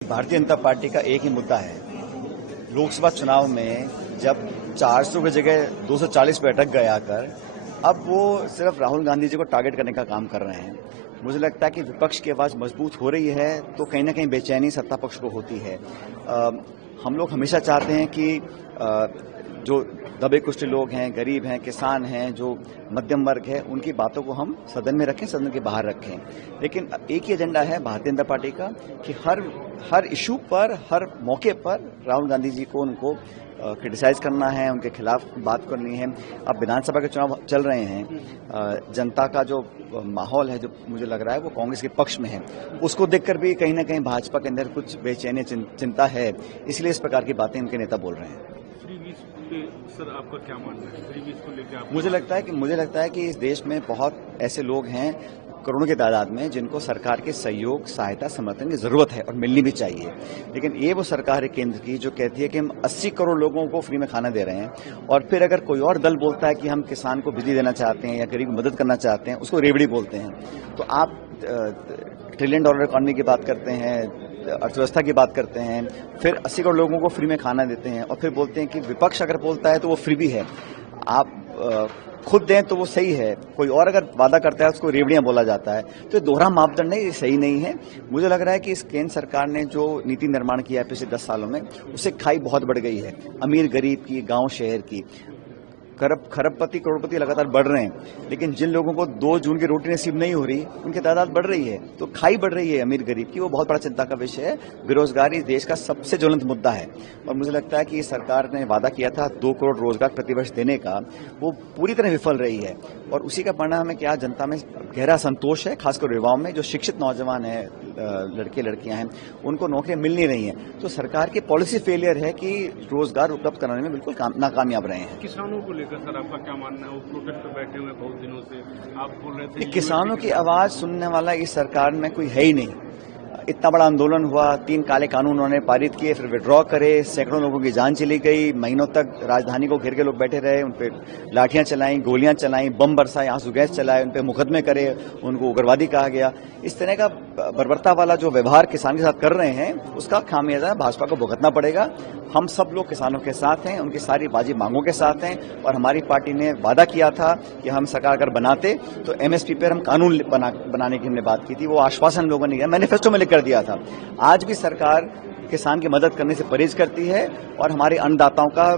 Bharatiya Janata party का एक ही मुद्दा है। लोकसभा चुनाव में जब 400 की जगह 240 पे अटक गए आकर, अब वो सिर्फ राहुल गांधी जी को टारगेट करने का काम कर रहे हैं। मुझे लगता है कि विपक्ष की आवाज मजबूत हो रही है तो कहीं ना कहीं बेचैनी सत्ता पक्ष को होती है। हम लोग हमेशा चाहते हैं कि जो दबे कुचले लोग हैं, गरीब हैं, किसान हैं, जो मध्यम वर्ग है, उनकी बातों को हम सदन में रखें, सदन के बाहर रखें। लेकिन एक ही एजेंडा है भारतीय जनता पार्टी का कि हर इशू पर, हर मौके पर राहुल गांधी जी को उनको क्रिटिसाइज करना है, उनके खिलाफ बात करनी है। अब विधानसभा के चुनाव चल रहे हैं, जनता का जो माहौल है, जो मुझे लग रहा है वो कांग्रेस के पक्ष में है, उसको देखकर भी कहीं ना कहीं भाजपा के अंदर कुछ बेचैनी चिंता है, इसलिए इस प्रकार की बातें इनके नेता बोल रहे हैं। सर, आपका क्या मानना है फ्री बीज को लेकर? मुझे लगता है कि इस देश में बहुत ऐसे लोग हैं, करोड़ों की तादाद में, जिनको सरकार के सहयोग, सहायता, समर्थन की जरूरत है और मिलनी भी चाहिए। लेकिन ये वो सरकार है केंद्र की जो कहती है कि हम 80 करोड़ लोगों को फ्री में खाना दे रहे हैं, और फिर अगर कोई और दल बोलता है कि हम किसान को बिजली देना चाहते हैं या गरीब की मदद करना चाहते हैं, उसको रेवड़ी बोलते हैं। तो आप $1 ट्रिलियन इकॉनमी की बात करते हैं, अर्थव्यवस्था की बात करते हैं, फिर 80 करोड़ लोगों को फ्री में खाना देते हैं, और फिर बोलते हैं कि विपक्ष अगर बोलता है तो वो फ्री भी है। आप खुद दें तो वो सही है, कोई और अगर वादा करता है उसको रेवड़ियां बोला जाता है। तो ये दोहरा मापदंड है, ये सही नहीं है। मुझे लग रहा है कि इस केंद्र सरकार ने जो नीति निर्माण किया है पिछले 10 सालों में, उससे खाई बहुत बढ़ गई है, अमीर गरीब की, गांव शहर की। खरबपति करोड़पति लगातार बढ़ रहे हैं, लेकिन जिन लोगों को 2 जून की रोटी नसीब नहीं हो रही, उनकी तादाद बढ़ रही है। तो खाई बढ़ रही है अमीर गरीब की, वो बहुत बड़ा चिंता का विषय है। बेरोजगारी देश का सबसे ज्वलंत मुद्दा है, और मुझे लगता है कि सरकार ने वादा किया था 2 करोड़ रोजगार प्रतिवर्ष देने का, वो पूरी तरह विफल रही है। और उसी का परिणाम है कि आज जनता में गहरा संतोष है, खासकर युवाओं में, जो शिक्षित नौजवान हैं, लड़के लड़कियां हैं, उनको नौकरियां मिल नहीं रही हैं। तो सरकार की पॉलिसी फेलियर है कि रोजगार उपलब्ध कराने में बिल्कुल नाकामयाब रहे हैं। किसानों को लेकर सर आपका क्या मानना है? वो प्रोटेस्ट पे बैठे हुए बहुत दिनों से, आप बोल रहे थे किसानों की आवाज सुनने वाला इस सरकार में कोई है ही नहीं। इतना बड़ा आंदोलन हुआ, 3 काले कानून उन्होंने पारित किए, फिर विड्रॉ करे, सैकड़ों लोगों की जान चली गई, महीनों तक राजधानी को घेर के लोग बैठे रहे, उन पे लाठियां चलाई, गोलियां चलाई, बम बरसाए, आंसू गैस चलाए, उन पे मुकदमे करे, उनको उग्रवादी कहा गया। इस तरह का बर्बरता वाला जो व्यवहार किसान के साथ कर रहे हैं, उसका खामियाजा भाजपा को भुगतना पड़ेगा। हम सब लोग किसानों के साथ हैं, उनकी सारी वाजिब मांगों के साथ हैं, और हमारी पार्टी ने वादा किया था कि हम सरकार अगर बनाते तो एमएसपी पर हम कानून बनाने की हमने बात की थी। वो आश्वासन लोगों ने मैनिफेस्टो में लिख कर दिया था। आज भी सरकार किसान की मदद करने से परहेज करती है, और हमारे अन्नदाताओं का